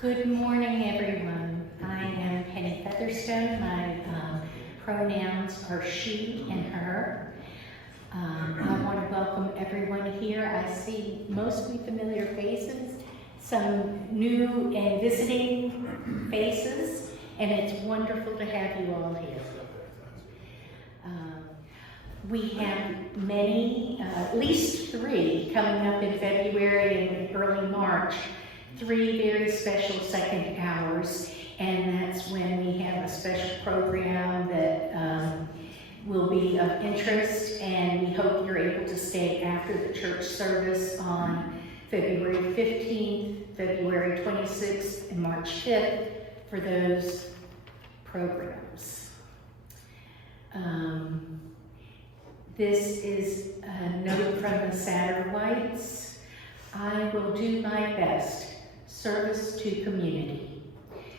Good morning, everyone. I am Penny Featherstone. My pronouns are she and her. I want to welcome everyone here. I see mostly familiar faces, some new and visiting faces, and it's wonderful to have you all here. We have many, at least 3, coming up in February and early March. 3 very special second hours, and that's when we have a special program that will be of interest, and we hope you're able to stay after the church service on February 15th, February 26th, and March 5th for those programs. This is a note from the Satterwhites. I will do my best. Service to community.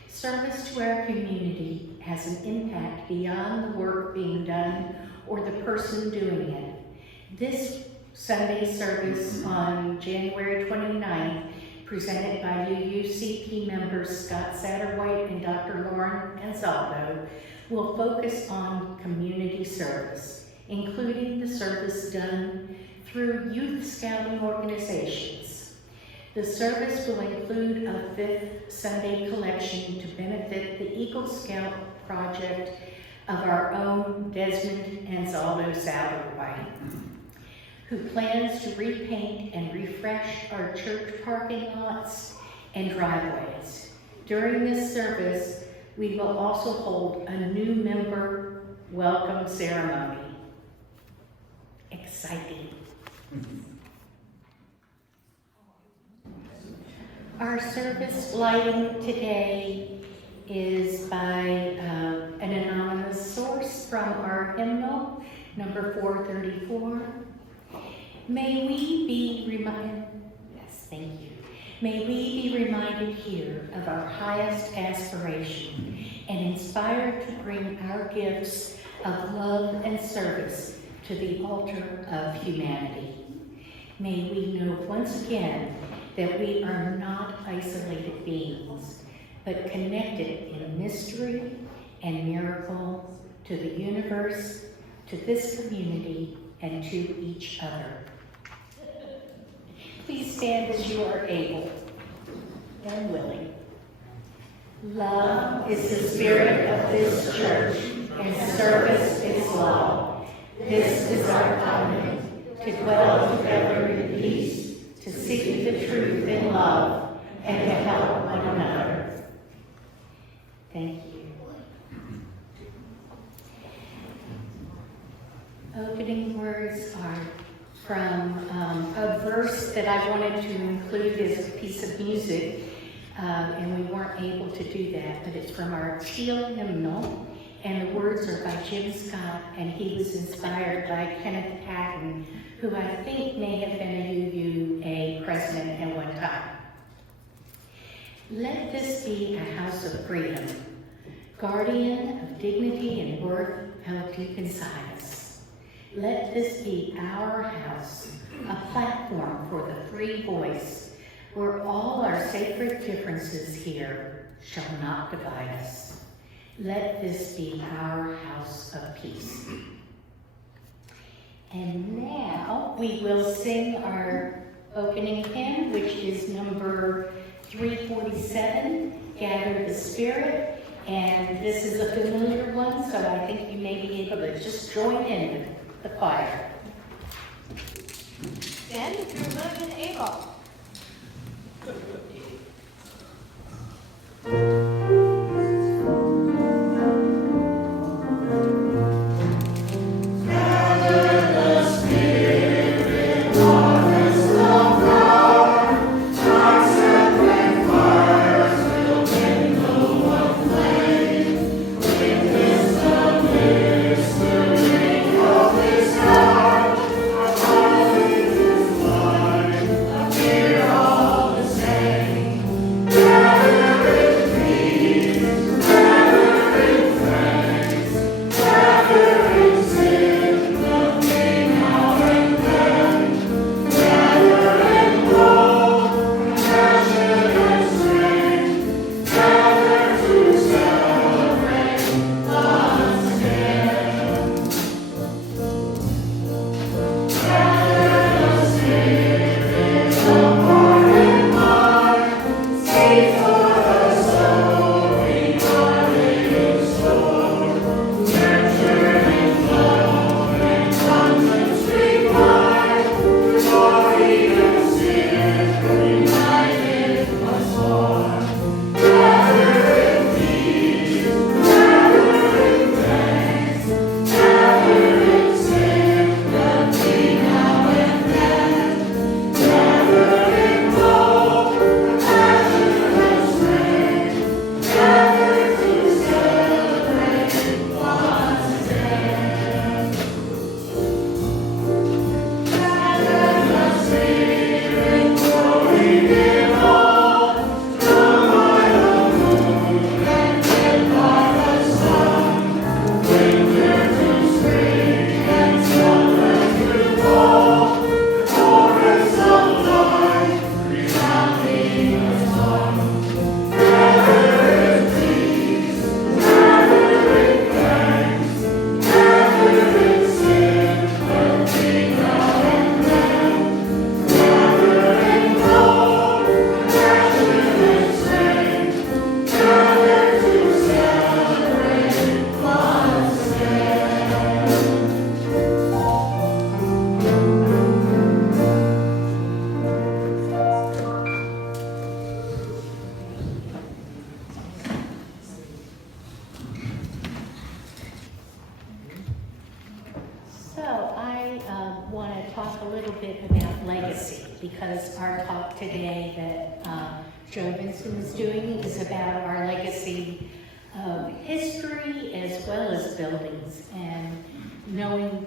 Service to our community has an impact beyond the work being done or the person doing it. This Sunday service on January 29th, presented by UUCP members Scott Satterwhite and Dr. Lauren Anzaldo, will focus on community service, including the service done through youth scouting organizations. The service will include a 5th Sunday collection to benefit the Eagle Scout project of our own Desmond Anzaldo Satterwhite, who plans to repaint and refresh our church parking lots and driveways. During this service, we will also hold a new member welcome ceremony. Exciting. Our service lighting today is by an anonymous source from our hymnal, number 434. May we be reminded, yes, thank you. May we be reminded here of our highest aspiration and inspired to bring our gifts of love and service to the altar of humanity. May we know once again that we are not isolated beings, but connected in mystery and miracle to the universe, to this community, and to each other. Please stand as you are able and willing. Love is the spirit of this church, and service is law. This is our covenant, to dwell together in peace, to seek the truth in love, and to help one another. Thank you. Opening words are from a verse that I wanted to include as a piece of music, and we weren't able to do that, but it's from our Teal hymnal, and the words are by Jim Scott, and he was inspired by Kenneth Patton, who I think may have been a UUA president at one time. Let this be a house of freedom, guardian of dignity and worth held deep inside us. Let this be our house, a platform for the free voice, where all our sacred differences here shall not divide us. Let this be our house of peace. And now we will sing our opening hymn, which is number 347, Gather the Spirit. And this is a familiar one, so I think you may be able to just join in the choir. Stand if you're willing and able. Here all the same. because our talk today that Joe Vinson is doing is about our legacy of history as well as buildings and knowing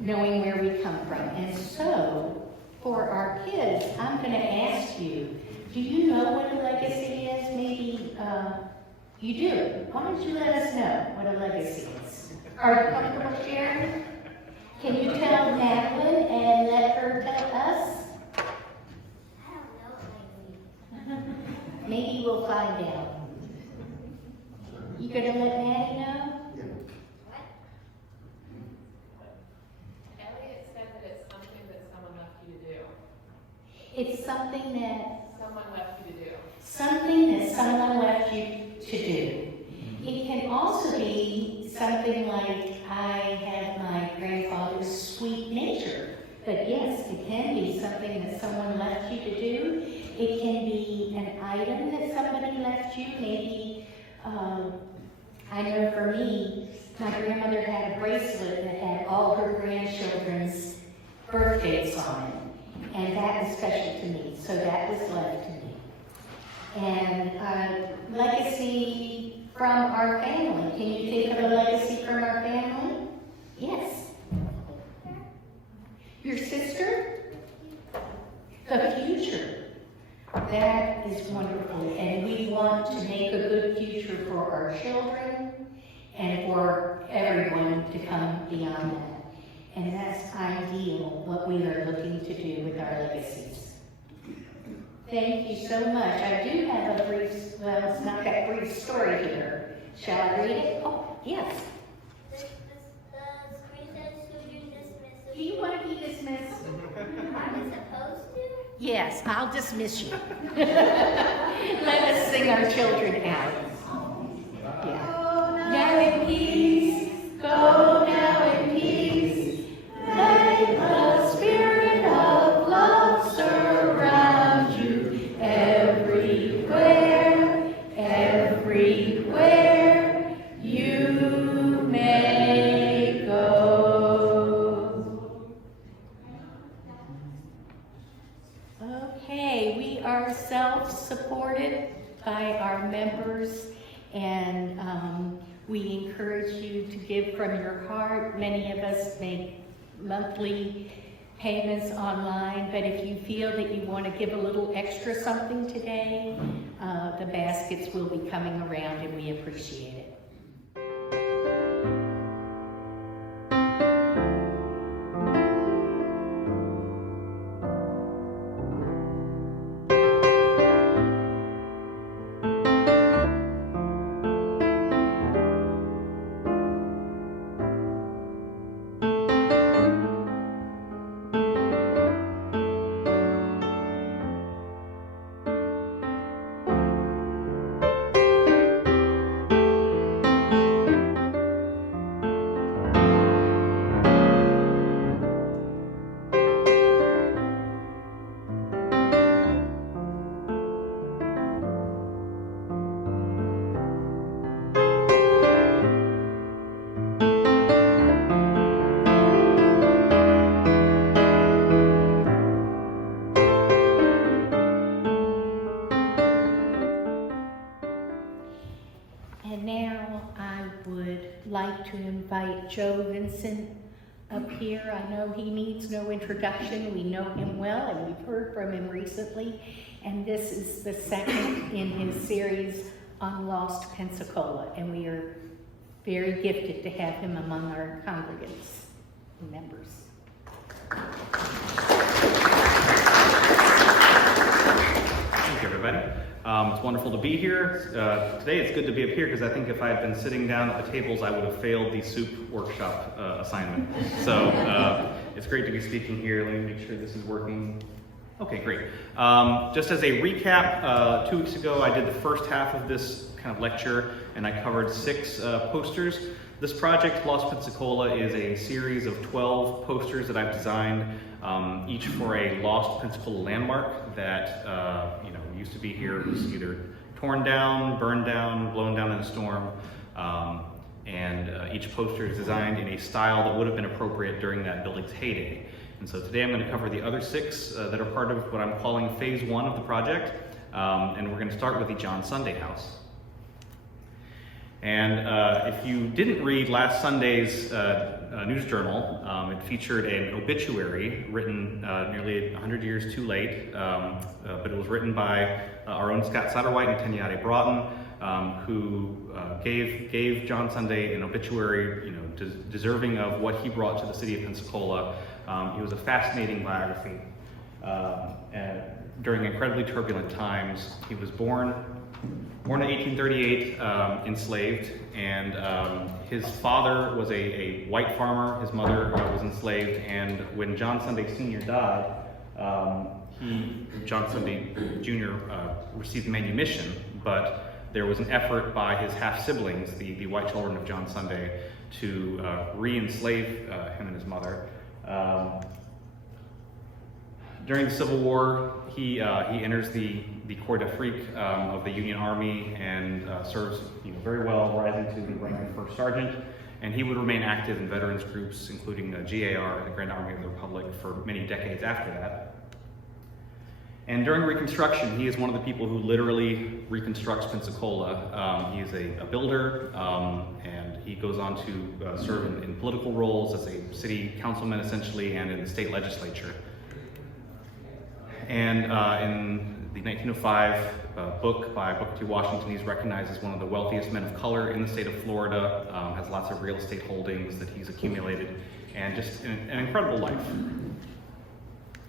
where we come from. And so, for our kids, I'm going to ask you, do you know what a legacy is? Maybe you do. Why don't you let us know what a legacy is? Are you comfortable sharing? Can you tell Madeline and let her tell us? I don't know what Maybe we'll find out. You gonna let Maddie know? Elliot said that it's something that someone left you to do. It's something that Someone left you to do. someone left you to do. It can also be something like, I have my grandfather's sweet nature. But yes, it can be something that someone left you to do. It can be an item that somebody left you. Maybe, I know for me, my grandmother had a bracelet that had all her grandchildren's birthdays on it. And that was special to me, so that was left to me. And legacy from our family. Can you think of a legacy from our family? Yes. Your sister? The future. That is wonderful. And we want to make a good future for our children and for everyone to come beyond that. And that's ideal, what we are looking to do with our legacies. Thank you so much. I do have a brief, well, it's not that brief story here. Shall I read it? Oh, yes. The screen says, "Should you dismiss?" Do you want to be dismissed? Am I supposed to? Yes, I'll dismiss you. Let us sing our children out. Yeah. Now in peace, go now in peace. Let the spirit of love surround you everywhere, everywhere you may go. Okay, we are self-supported by our members, and we encourage you to give from your heart. Many of us make monthly payments online, but if you feel that you want to give a little extra something today, the baskets will be coming around and we appreciate it. And now I would like to invite Joe Vinson up here. I know he needs no introduction. We know him well and we've heard from him recently. And this is the second in his series on Lost Pensacola. And we are very gifted to have him among our congregants and members. Thank you, everybody. It's wonderful to be here. Today it's good to be up here because I think if I had been sitting down at the tables, I would have failed the soup workshop assignment. So it's great to be speaking here. Let me make sure this is working. Okay, great. Just as a recap, 2 weeks ago I did the first half of this kind of lecture and I covered 6 posters. This project, Lost Pensacola, is a series of 12 posters that I've designed, each for a lost Pensacola landmark that used to be here. It was either torn down, burned down, blown down in a storm, and each poster is designed in a style that would have been appropriate during that building's heyday. And so today I'm going to cover the other 6 that are part of what I'm calling phase 1 of the project. And we're going to start with the John Sunday house. And if you didn't read last Sunday's news journal, it featured an obituary written nearly 100 years too late, but it was written by our own Scott Satterwhite and Tenyade Broughton, who gave John Sunday an obituary, deserving of what he brought to the city of Pensacola. It was a fascinating biography. And during incredibly turbulent times, he was born in 1838, enslaved, and his father was a white farmer, his mother was enslaved, and when John Sunday Sr. died, John Sunday Jr. Received manumission, but there was an effort by his half-siblings, the white children of John Sunday, to re-enslave him and his mother. During the Civil War, he enters the Corps d'Afrique of the Union Army and serves very well, rising to the rank of First Sergeant. And he would remain active in veterans groups, including GAR, the Grand Army of the Republic, for many decades after that. And during Reconstruction, he is one of the people who literally reconstructs Pensacola. He is a builder, and he goes on to serve in political roles as a city councilman, essentially, and in the state legislature. And in the 1905 book by Booker T. Washington, he's recognized as one of the wealthiest men of color in the state of Florida, has lots of real estate holdings that he's accumulated, and just an incredible life.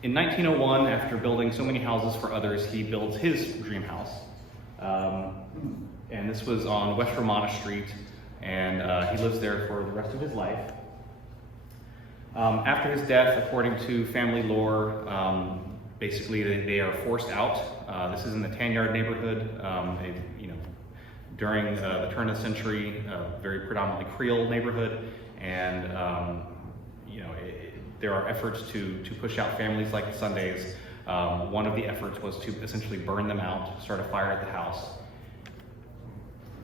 In 1901, after building so many houses for others, he builds his dream house. And this was on West Ramona Street, and he lives there for the rest of his life. After his death, according to family lore, basically they are forced out. This is in the Tan Yard neighborhood. During the turn of the century, very predominantly Creole neighborhood, and there are efforts to push out families like the Sundays. One of the efforts was to essentially burn them out, start a fire at the house.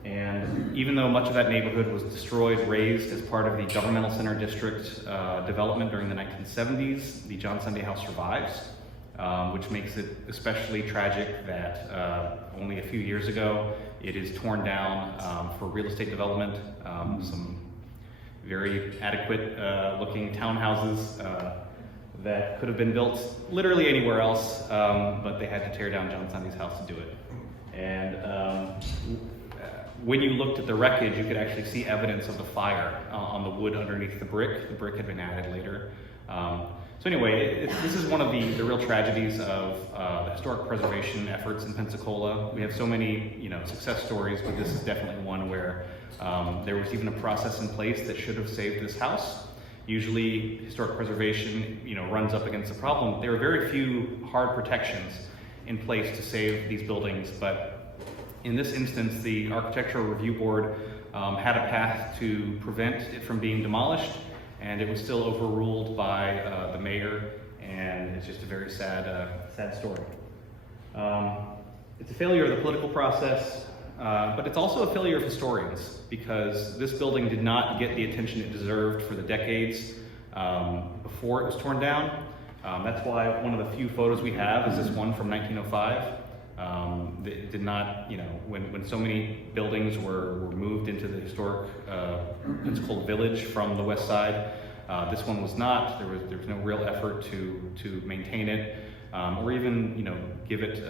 And even though much of that neighborhood was destroyed, razed as part of the Governmental Center District development during the 1970s, the John Sunday house survives, which makes it especially tragic that only a few years ago it is torn down for real estate development. Some very adequate looking townhouses that could have been built literally anywhere else, but they had to tear down John Sunday's house to do it. And when you looked at the wreckage, you could actually see evidence of the fire on the wood underneath the brick. The brick had been added later. So anyway, this is one of the real tragedies of the historic preservation efforts in Pensacola. We have so many success stories, but this is definitely one where there was even a process in place that should have saved this house. Usually historic preservation runs up against a problem. There are very few hard protections in place to save these buildings, but in this instance, the Architectural Review Board had a path to prevent it from being demolished, and it was still overruled by the mayor, and it's just a very sad story. It's a failure of the political process, but it's also a failure of historians, because this building did not get the attention it deserved for the decades before it was torn down. That's why one of the few photos we have is this one from 1905. It did not, when so many buildings were moved into the historic Pensacola Village from the west side, this one was not. There was no real effort to maintain it, or even give it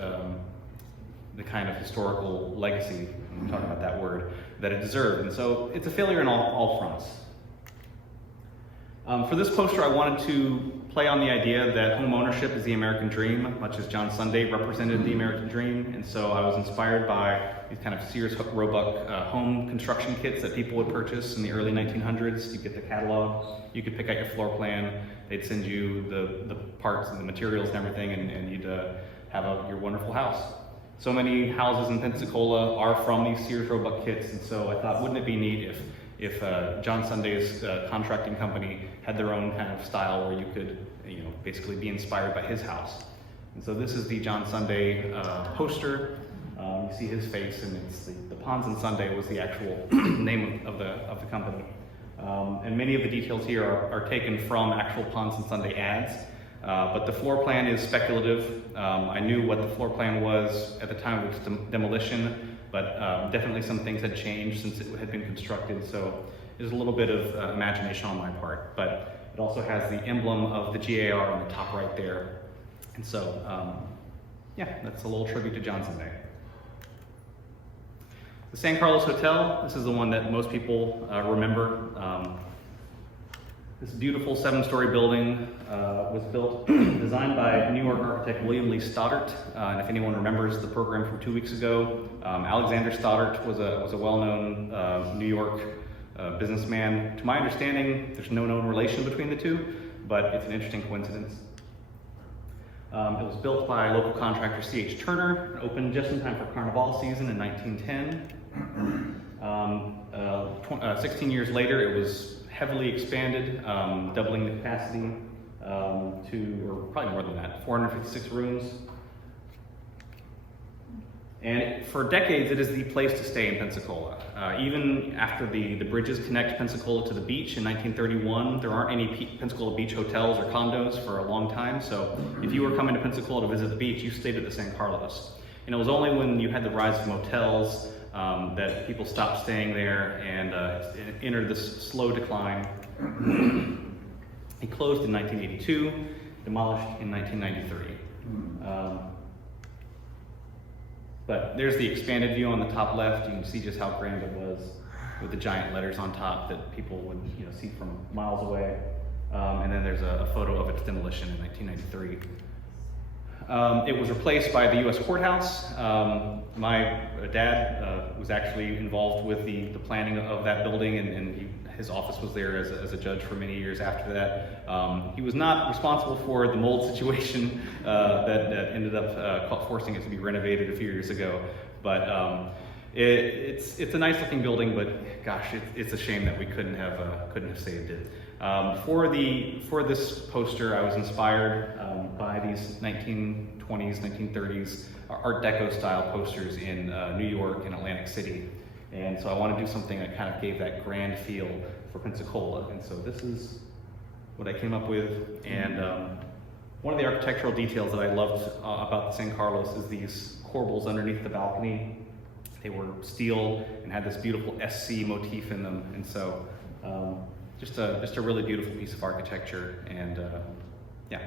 the kind of historical legacy, I'm talking about that word, that it deserved. And so it's a failure in all fronts. For this poster, I wanted to play on the idea that home ownership is the American dream, much as John Sunday represented the American dream. And so I was inspired by these kind of Sears Roebuck home construction kits that people would purchase in the early 1900s. You get the catalog, you could pick out your floor plan, they'd send you the parts and the materials and everything, and you'd have your wonderful house. So many houses in Pensacola are from these Sears Roebuck kits, and so I thought, wouldn't it be neat if John Sunday's contracting company had their own kind of style where you could, basically be inspired by his house. And so this is the John Sunday poster. You see his face, and it's the Ponds and Sunday was the actual name of the company. And many of the details here are taken from actual Ponds and Sunday ads. But the floor plan is speculative. I knew what the floor plan was at the time of its demolition, but definitely some things had changed since it had been constructed, so there's a little bit of imagination on my part. But it also has the emblem of the GAR on the top right there. And so, yeah, that's a little tribute to Johnson Day. The San Carlos Hotel, this is the one that most people remember. This beautiful 7-story building was built, designed by New York architect William Lee Stoddart. And if anyone remembers the program from 2 weeks ago, Alexander Stoddart was a well-known New York businessman. To my understanding, there's no known relation between the two, but it's an interesting coincidence. It was built by local contractor C.H. Turner, and opened just in time for Carnival season in 1910. 16 years later, it was heavily expanded, doubling the capacity to, or probably more than that, 456 rooms. And for decades, it is the place to stay in Pensacola. Even after the bridges connect Pensacola to the beach in 1931, there aren't any Pensacola beach hotels or condos for a long time. So if you were coming to Pensacola to visit the beach, you stayed at the San Carlos. And it was only when you had the rise of motels that people stopped staying there, and it entered this slow decline. It closed in 1982, demolished in 1993. But there's the expanded view on the top left. You can see just how grand it was with the giant letters on top that people would see from miles away. And then there's a photo of its demolition in 1993. It was replaced by the U.S. Courthouse. My dad was actually involved with the planning of that building, and his office was there as a judge for many years after that. He was not responsible for the mold situation that ended up forcing it to be renovated a few years ago. But it's a nice looking building, but gosh, it's a shame that we couldn't have saved it. For this poster, I was inspired by these 1920s, 1930s Art Deco style posters in New York and Atlantic City. And so I want to do something that kind of gave that grand feel for Pensacola. And so this is what I came up with. And one of the architectural details that I loved about the San Carlos is these corbels underneath the balcony. They were steel and had this beautiful SC motif in them. And so just a really beautiful piece of architecture. And yeah.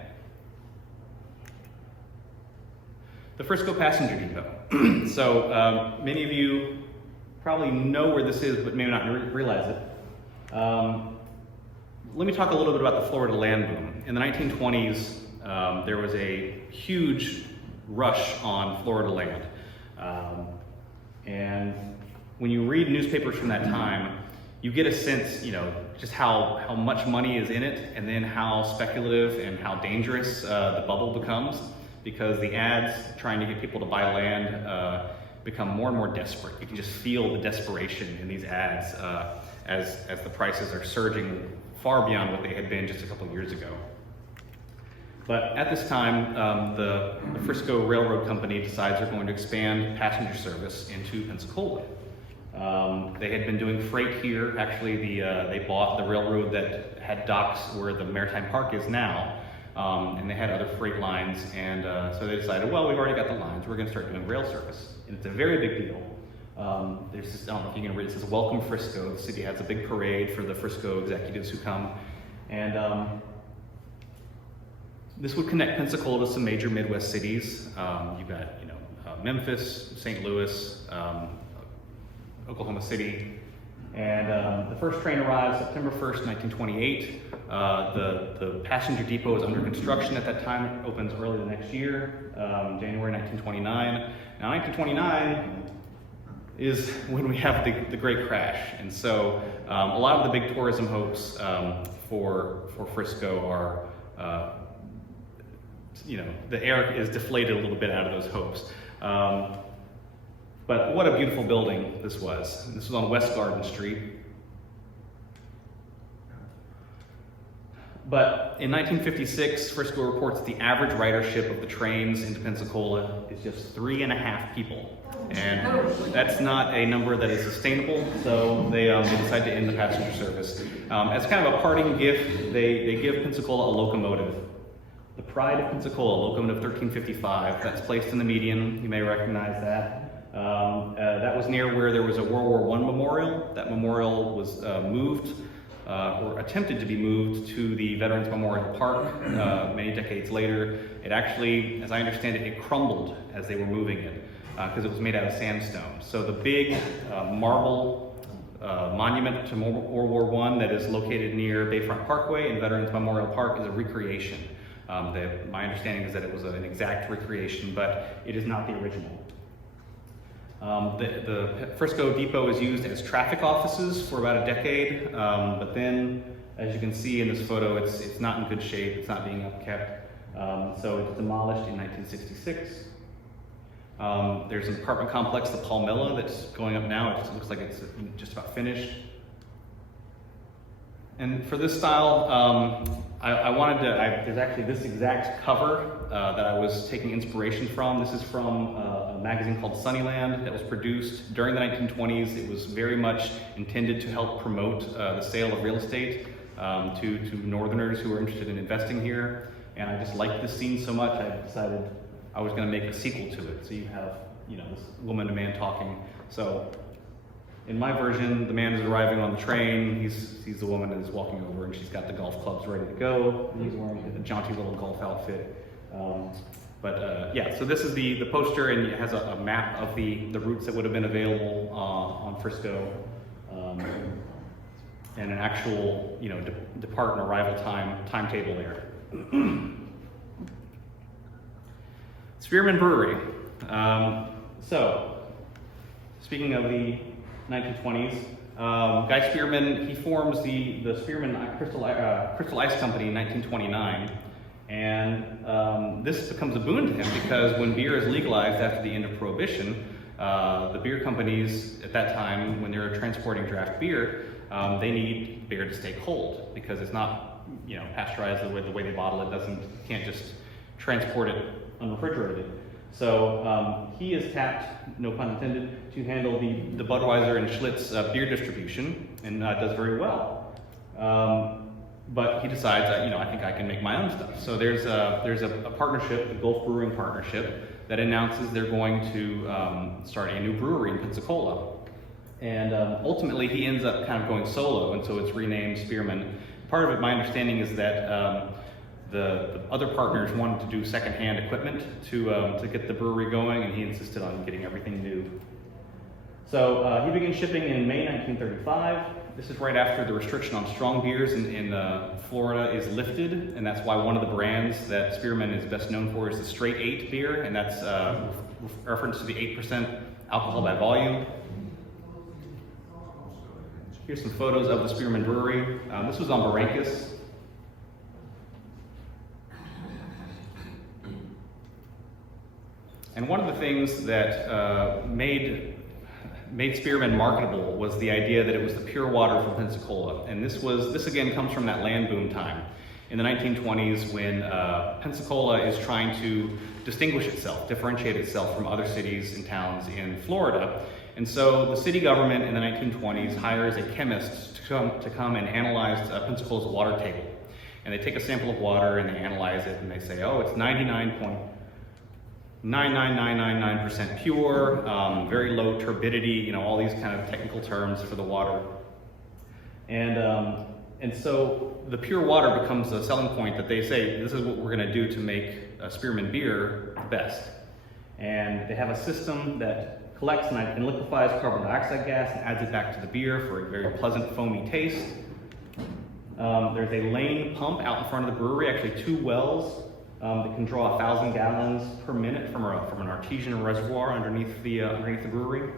The Frisco Passenger Depot. So many of you probably know where this is, but maybe not realize it. Let me talk a little bit about the Florida land boom. In the 1920s, there was a huge rush on Florida land. And when you read newspapers from that time, you get a sense, just how much money is in it, and then how speculative and how dangerous the bubble becomes, because the ads trying to get people to buy land become more and more desperate. You can just feel the desperation in these ads as the prices are surging far beyond what they had been just a couple of years ago. But at this time, the Frisco Railroad Company decides they're going to expand passenger service into Pensacola. They had been doing freight here. Actually, they bought the railroad that had docks where the Maritime Park is now, and they had other freight lines, and so they decided, well, we've already got the lines, we're going to start doing rail service. And it's a very big deal. There's this, I don't know if you can read it, it says Welcome Frisco. The city has a big parade for the Frisco executives who come, and this would connect Pensacola to some major Midwest cities. You've got, Memphis, St. Louis, Oklahoma City. And the first train arrived September 1st, 1928. The passenger depot is under construction at that time. It opens early the next year, January 1929. Now, 1929 is when we have the Great Crash. And so a lot of the big tourism hopes for Frisco are the air is deflated a little bit out of those hopes. But what a beautiful building this was. This was on West Garden Street. But in 1956, Frisco reports the average ridership of the trains into Pensacola is just 3.5 people. And that's not a number that is sustainable, so they decide to end the passenger service. As kind of a parting gift, they give Pensacola a locomotive. the pride of Pensacola, locomotive 1355. That's placed in the median. You may recognize that. That was near where there was a World War I memorial. That memorial was moved, or attempted to be moved, to the Veterans Memorial Park many decades later. It actually, as I understand it, it crumbled as they were moving it because it was made out of sandstone. So the big marble monument to World War I that is located near Bayfront Parkway and Veterans Memorial Park is a recreation. My understanding is that it was an exact recreation, but it is not the original. The Frisco Depot is used as traffic offices for about a decade, but then, as you can see in this photo, it's not in good shape, it's not being upkept, so it's demolished in 1966. There's an apartment complex, the Palmilla, that's going up now. It just looks like it's just about finished. And for this style, I wanted to, there's actually this exact cover that I was taking inspiration from. This is from a magazine called Sunnyland that was produced during the 1920s. It was very much intended to help promote the sale of real estate to Northerners who were interested in investing here. And I just liked this scene so much, I decided I was going to make a sequel to it. So you have, this woman and man talking. So in my version, the man is arriving on the train, he sees the woman and is walking over, and she's got the golf clubs ready to go, and he's wearing a jaunty little golf outfit. Yeah, so this is the poster, and it has a map of the routes that would have been available on Frisco, and an actual, depart and arrival timetable there. Spearman Brewery. So, speaking of the 1920s, Guy Spearman, he forms the Spearman Crystal Ice Company in 1929, and this becomes a boon to him because when beer is legalized after the end of Prohibition, the beer companies at that time, when they're transporting draft beer, they need beer to stay cold because it's not, pasteurized the way they bottle it. Can't just transport it unrefrigerated. So he is tapped, no pun intended, to handle the Budweiser and Schlitz beer distribution, and does very well. But he decides, I think I can make my own stuff. So there's a partnership, the Gulf Brewing Partnership, that announces they're going to start a new brewery in Pensacola. And ultimately, he ends up kind of going solo, and so it's renamed Spearman. Part of it, my understanding, is that the other partners wanted to do secondhand equipment to get the brewery going, and he insisted on getting everything new. So he began shipping in May 1935. This is right after the restriction on strong beers in Florida is lifted, and that's why one of the brands that Spearman is best known for is the Straight 8 beer, and that's reference to the 8% alcohol by volume. Here's some photos of the Spearman Brewery. This was on Barrancas. And one of the things that made Spearman marketable was the idea that it was the pure water from Pensacola. And this again comes from that land boom time in the 1920s when Pensacola is trying to distinguish itself, differentiate itself from other cities and towns in Florida. And so the city government in the 1920s hires a chemist to come and analyze Pensacola's water table. And they take a sample of water and they analyze it and they say, oh, it's 99.99999% pure, very low turbidity, all these kind of technical terms for the water. And so the pure water becomes a selling point that they say, this is what we're going to do to make Spearman beer best. And they have a system that collects and liquefies carbon dioxide gas and adds it back to the beer for a very pleasant foamy taste. There's a lane pump out in front of the brewery, actually 2 wells that can draw 1,000 gallons per minute from an artesian reservoir underneath the brewery.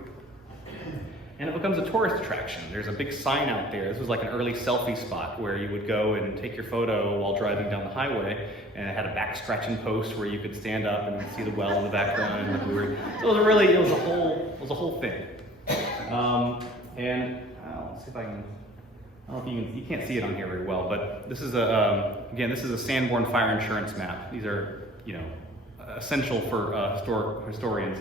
And it becomes a tourist attraction. There's a big sign out there. This was like an early selfie spot where you would go and take your photo while driving down the highway, and it had a back scratching post where you could stand up and see the well in the background and the brewery. So it was a whole thing. And let's see if I can. I don't know if you can't see it on here very well, but this is this is a Sanborn fire insurance map. These are essential for historians.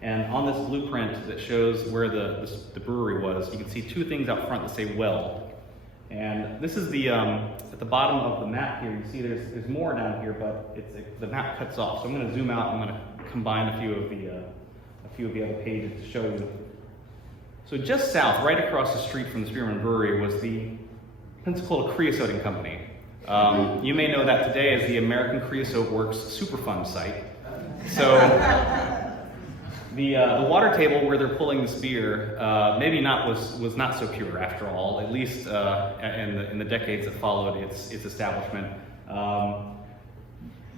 And on this blueprint that shows where the brewery was, you can see 2 things out front that say well. And this is the, at the bottom of the map here, you see there's more down here, but the map cuts off. So I'm going to zoom out, I'm going to combine a few of the other pages to show you. So just south, right across the street from the Spearman Brewery, was the Pensacola Creosoting Company. You may know that today as the American Creosote Works Superfund site. So the water table where they're pulling this beer maybe was not so pure after all, at least in the decades that followed its establishment.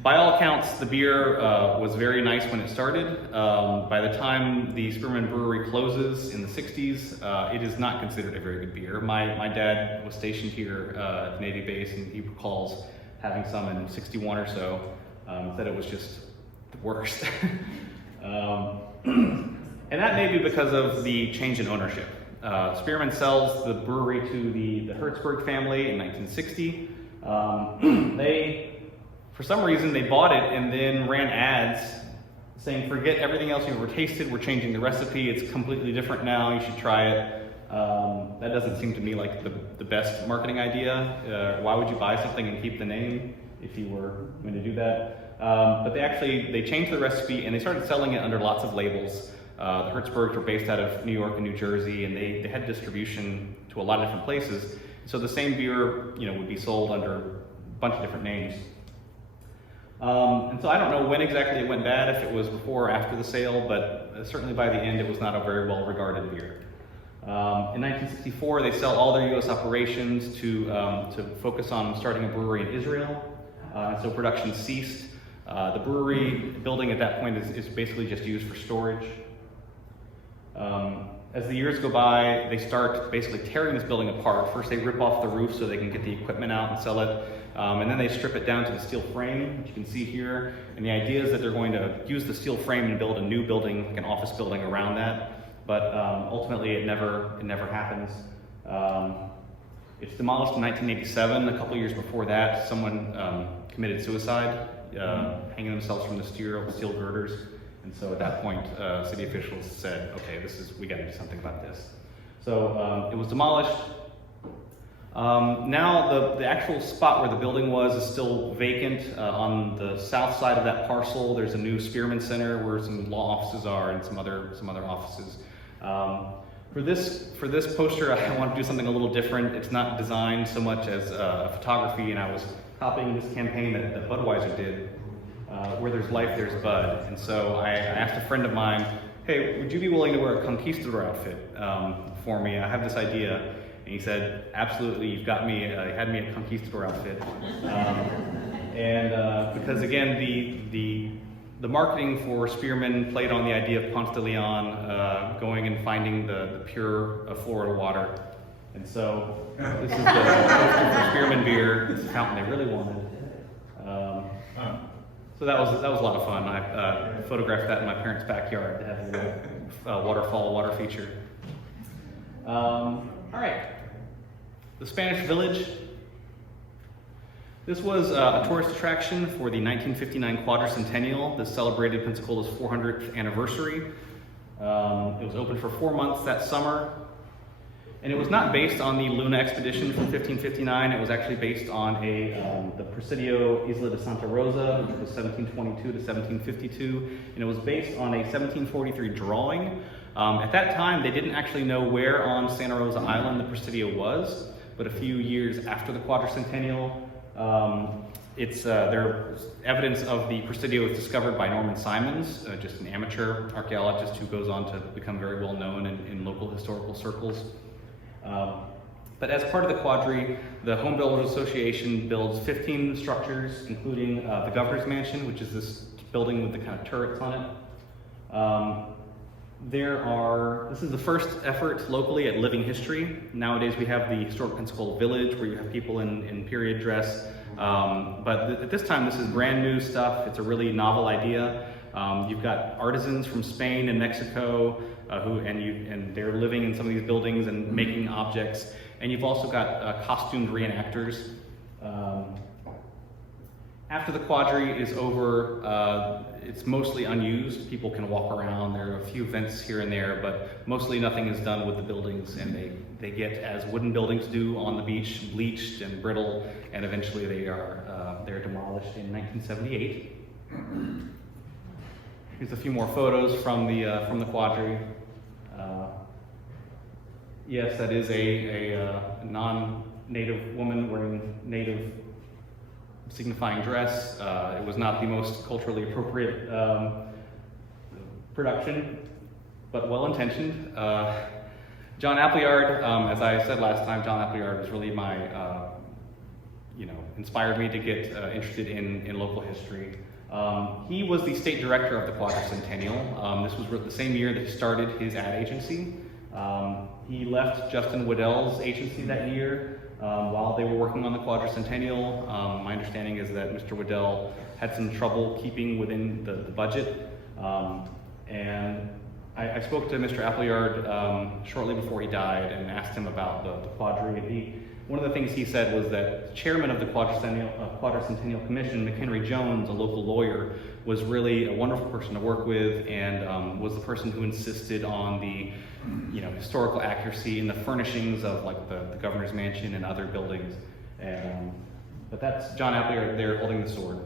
By all accounts, the beer was very nice when it started. By the time the Spearman Brewery closes in the 60s, it is not considered a very good beer. My dad was stationed here at the Navy base, and he recalls having some in 61 or so, said it was just the worst. And that may be because of the change in ownership. Spearman sells the brewery to the Hertzberg family in 1960. For some reason, they bought it and then ran ads saying, forget everything else you've ever tasted, we're changing the recipe, it's completely different now, you should try it. That doesn't seem to me like the best marketing idea. Why would you buy something and keep the name if you were going to do that? But they changed the recipe and they started selling it under lots of labels. The Hertzbergs were based out of New York and New Jersey, and they had distribution to a lot of different places. So the same beer, would be sold under a bunch of different names. And so I don't know when exactly it went bad, if it was before or after the sale, but certainly by the end it was not a very well regarded beer. In 1964, they sell all their U.S. operations to focus on starting a brewery in Israel. So production ceased. The brewery building at that point is basically just used for storage. As the years go by, they start basically tearing this building apart. First they rip off the roof so they can get the equipment out and sell it. And then they strip it down to the steel frame, which you can see here. And the idea is that they're going to use the steel frame and build a new building, like an office building around that. But ultimately it never happens. It's demolished in 1987. A couple years before that, someone committed suicide, hanging themselves from the steel girders. And so at that point, city officials said, okay, we got to do something about this. So it was demolished. Now the actual spot where the building was is still vacant. On the south side of that parcel, there's a new Spearman Center where some law offices are and some other offices. For this poster, I want to do something a little different. It's not designed so much as photography, and I was copying this campaign that Budweiser did, where there's life, there's Bud. And so I asked a friend of mine, hey, would you be willing to wear a conquistador outfit for me? I have this idea. And he said, absolutely, you've got me. He had me a conquistador outfit. Because again, the marketing for Spearman played on the idea of Ponce de Leon going and finding the pure Florida water. And so this is the poster for Spearman beer. This is the fountain they really wanted. So that was a lot of fun. I photographed that in my parents' backyard to have a waterfall water feature. All right, the Spanish Village. This was a tourist attraction for the 1959 Quadricentennial. This celebrated Pensacola's 400th anniversary. It was open for 4 months that summer. And it was not based on the Luna expedition from 1559. It was actually based on the Presidio Isla de Santa Rosa, which was 1722 to 1752. And it was based on a 1743 drawing. At that time, they didn't actually know where on Santa Rosa Island the Presidio was, but a few years after the Quadricentennial, there's evidence of the Presidio was discovered by Norman Simons, just an amateur archaeologist who goes on to become very well known in local historical circles. But as part of the Quadri, the Home Builders Association builds 15 structures, including the Governor's Mansion, which is this building with the kind of turrets on it. This is the first effort locally at living history. Nowadays we have the historic Pensacola Village where you have people in period dress. But at this time, this is brand new stuff. It's a really novel idea. You've got artisans from Spain and Mexico and they're living in some of these buildings and making objects. And you've also got costumed reenactors. After the quadri is over, it's mostly unused. People can walk around. There are a few vents here and there, but mostly nothing is done with the buildings, and they get, as wooden buildings do on the beach, bleached and brittle, and eventually they're demolished in 1978. Here's a few more photos from the quadri. Yes, that is a non-native woman wearing native signifying dress. It was not the most culturally appropriate production, but well-intentioned. John Appleyard, as I said last time, John Appleyard was really my, inspired me to get interested in local history. He was the state director of the Quadricentennial. This was the same year that he started his ad agency. He left Justin Waddell's agency that year while they were working on the Quadricentennial. My understanding is that Mr. Waddell had some trouble keeping within the budget. And I spoke to Mr. Appleyard shortly before he died and asked him about the quadri. And one of the things he said was that the chairman of the Quadricentennial Commission, McHenry Jones, a local lawyer, was really a wonderful person to work with, and was the person who insisted on the historical accuracy in the furnishings of like the governor's mansion and other buildings. But that's John Appleyard there holding the sword.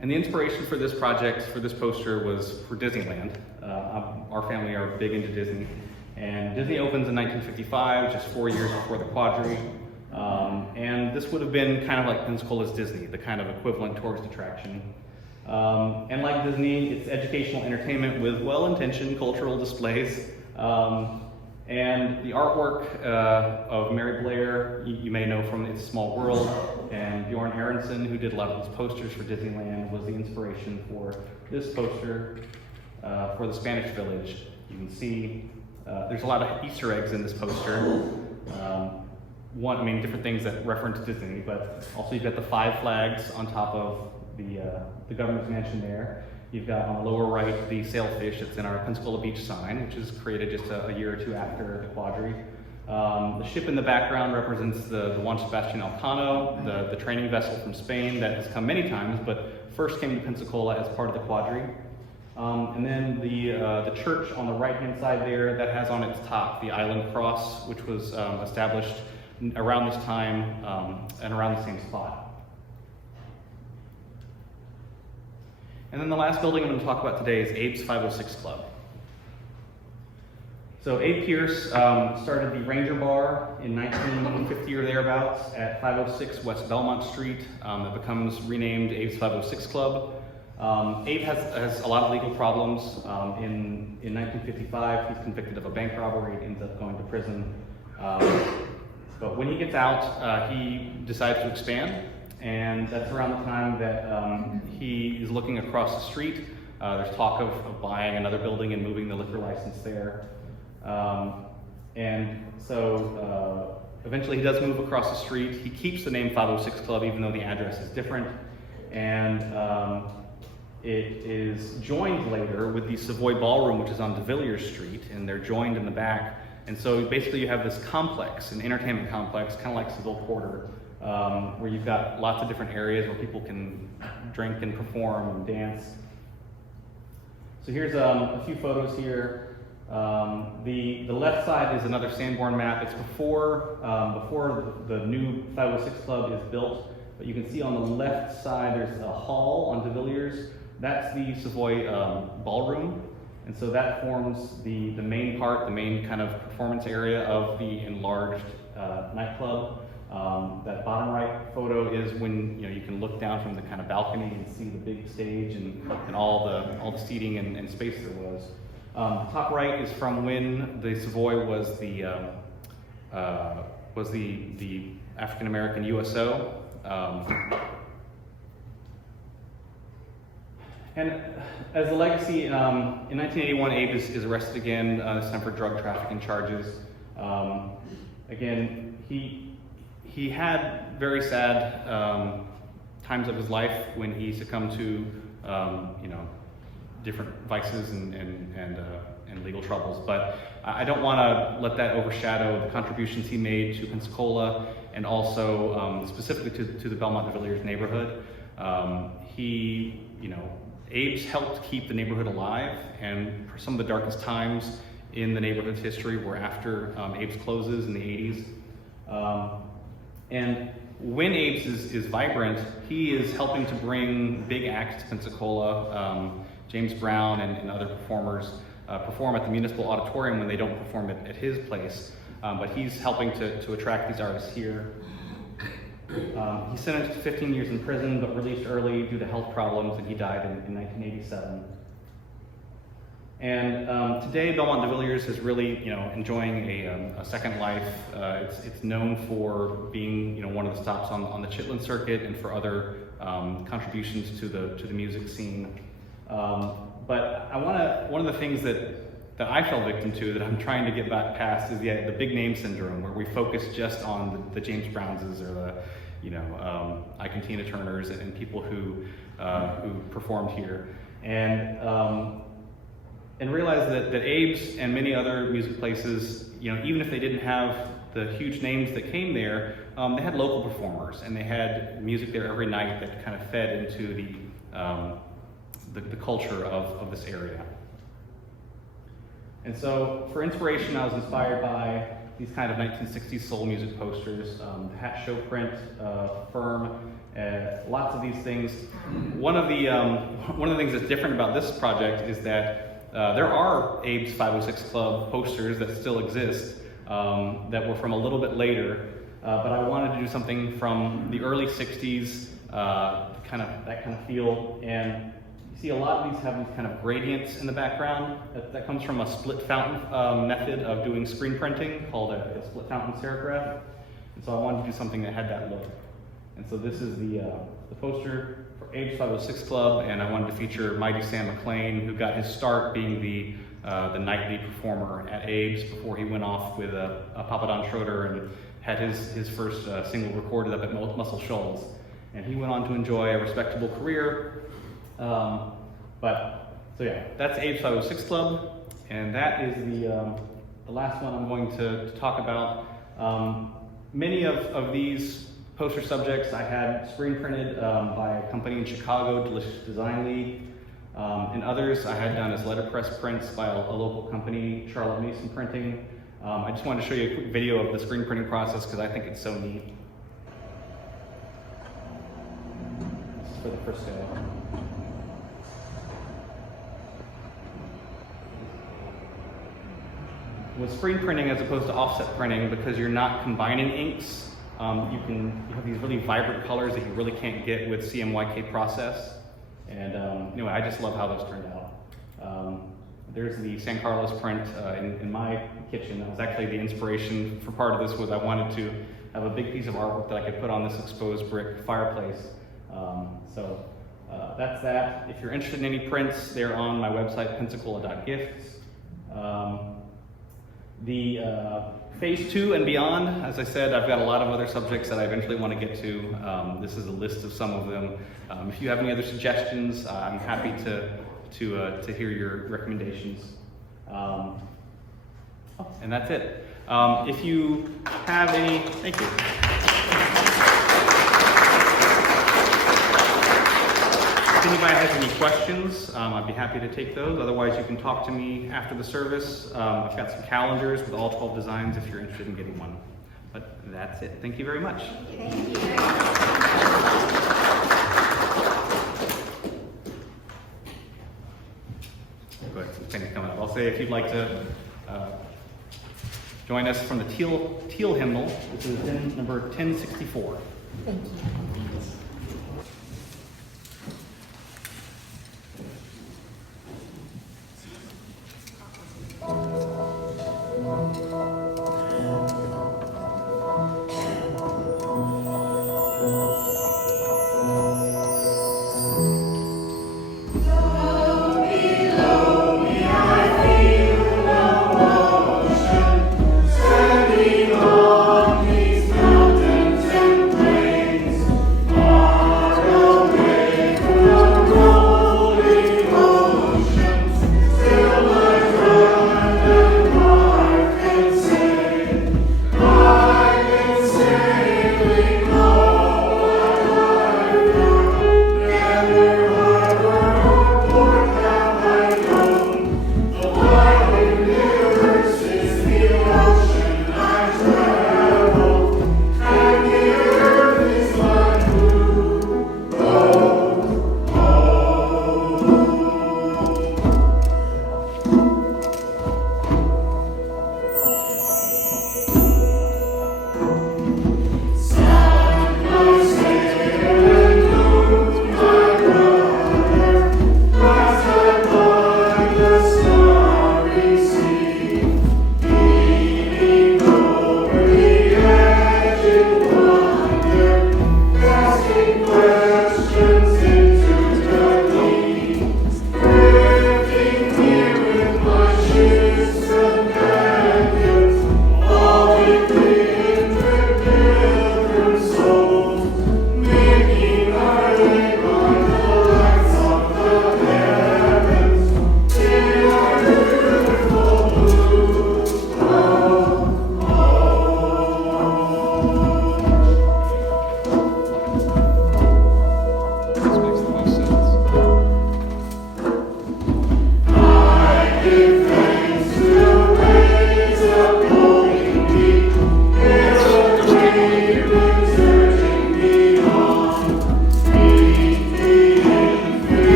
And the inspiration for this project, for this poster, was for Disneyland. Our family are big into Disney. And Disney opens in 1955, just 4 years before the quadri. And this would have been kind of like Pensacola's Disney, the kind of equivalent tourist attraction. And like Disney, it's educational entertainment with well-intentioned cultural displays. And the artwork of Mary Blair, you may know from It's a Small World, and Bjorn Aronson, who did a lot of these posters for Disneyland, was the inspiration for this poster for the Spanish Village. You can see there's a lot of Easter eggs in this poster. Different things that reference Disney, but also you've got the 5 flags on top of the governor's mansion there. You've got on the lower right the sailfish that's in our Pensacola Beach sign, which is created just a year or two after the quadri. The ship in the background represents the Juan Sebastian Elcano, the training vessel from Spain that has come many times, but first came to Pensacola as part of the quadri. And then the church on the right-hand side there that has on its top the island cross, which was established around this time and around the same spot. And then the last building I'm going to talk about today is Abe's 506 Club. So Abe Pierce started the Ranger Bar in 1950 or thereabouts at 506 West Belmont Street. It becomes renamed Abe's 506 Club. Abe has a lot of legal problems. In 1955, he's convicted of a bank robbery, ends up going to prison. But when he gets out, he decides to expand. And that's around the time that he is looking across the street. There's talk of buying another building and moving the liquor license there. And so eventually he does move across the street. He keeps the name 506 Club even though the address is different. And it is joined later with the Savoy Ballroom, which is on De Villiers Street, and they're joined in the back. And so basically you have this complex, an entertainment complex, kind of like Seville Quarter, where you've got lots of different areas where people can drink and perform and dance. So here's a few photos here. The left side is another Sanborn map. It's before the new 506 Club is built, but you can see on the left side there's a hall on De Villiers. That's the Savoy Ballroom, and so that forms the main part, the main kind of performance area of the enlarged nightclub. That bottom right photo is when you can look down from the kind of balcony and see the big stage and all the seating and space there was. The top right is from when the Savoy was the African American USO. And as a legacy, in 1981, Abe is arrested again, this time for drug trafficking charges. Again, he had very sad times of his life when he succumbed to, different vices and legal troubles. But I don't want to let that overshadow the contributions he made to Pensacola and also specifically to the Belmont de Villiers neighborhood. Abe's helped keep the neighborhood alive, and for some of the darkest times in the neighborhood's history were after Abe's closes in the 80s. And when Abe's is vibrant, he is helping to bring big acts to Pensacola. James Brown and other performers perform at the Municipal Auditorium when they don't perform at his place. But he's helping to attract these artists here. He's sentenced to 15 years in prison, but released early due to health problems, and he died in 1987. And today, Belmont de Villiers is really, enjoying a second life. It's known for being, one of the stops on the Chitlin circuit and for other contributions to the music scene. But one of the things that I fell victim to, that I'm trying to get back past, is the big name syndrome, where we focus just on the James Brownses or the Ike and Tina Turners and people who performed here, and realize that Abe's and many other music places, even if they didn't have the huge names that came there, they had local performers, and they had music there every night that kind of fed into the culture of this area. And so, for inspiration, I was inspired by these kind of 1960s soul music posters, the Hat Show print, Firm, lots of these things. One of the things that's different about this project is that there are Abe's 506 Club posters that still exist that were from a little bit later, but I wanted to do something from the early 60s, that kind of feel. And you see a lot of these have these kind of gradients in the background. That comes from a split fountain method of doing screen printing called a split fountain serigraph. And so I wanted to do something that had that look. And so this is the poster for Abe's 506 Club, and I wanted to feature Mighty Sam McLean, who got his start being the nightly performer at Abe's before he went off with Papa Don Schroeder and had his first single recorded up at Muscle Shoals. And he went on to enjoy a respectable career. That's Abe's 506 Club, and that is the last one I'm going to talk about. Many of these poster subjects I had screen printed by a company in Chicago, Delicious Design League, and others I had done as letterpress prints by a local company, Charlotte Mason Printing. I just wanted to show you a quick video of the screen printing process because I think it's so neat. This is for the first day. With screen printing as opposed to offset printing, because you're not combining inks, you have these really vibrant colors that you really can't get with CMYK process. And anyway, I just love how those turned out. There's the San Carlos print in my kitchen. That was actually the inspiration for part of this. Was I wanted to have a big piece of artwork that I could put on this exposed brick fireplace. That's that. If you're interested in any prints, they're on my website, pensacola.gifts. The phase 2 and beyond, as I said, I've got a lot of other subjects that I eventually want to get to. This is a list of some of them. If you have any other suggestions, I'm happy to hear your recommendations. And that's it. If you have any, thank you. If anybody has any questions, I'd be happy to take those. Otherwise, you can talk to me after the service. I've got some calendars with all 12 designs if you're interested in getting one. But that's it. Thank you very much. Thank you. Go ahead, some things coming up. I'll say if you'd like to join us from the teal hymnal, this is hymn number 1064. Thank you. Standing on these mountains and plains,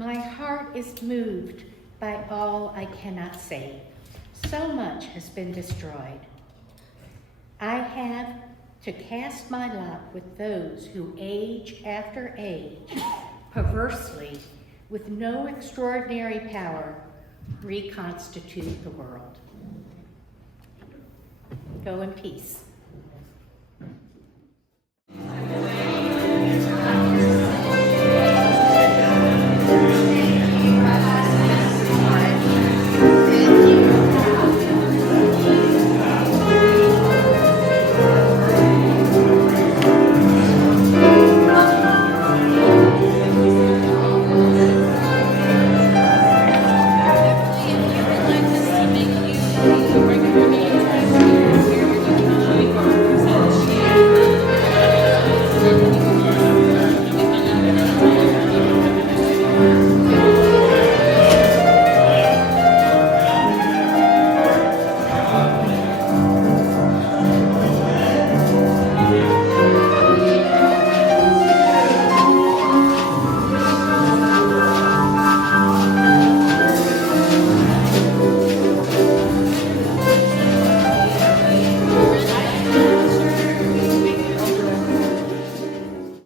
My heart is moved by all I cannot say. So much has been destroyed. I have to cast my lot with those who age after age, perversely, with no extraordinary power, reconstitute the world. Go in peace.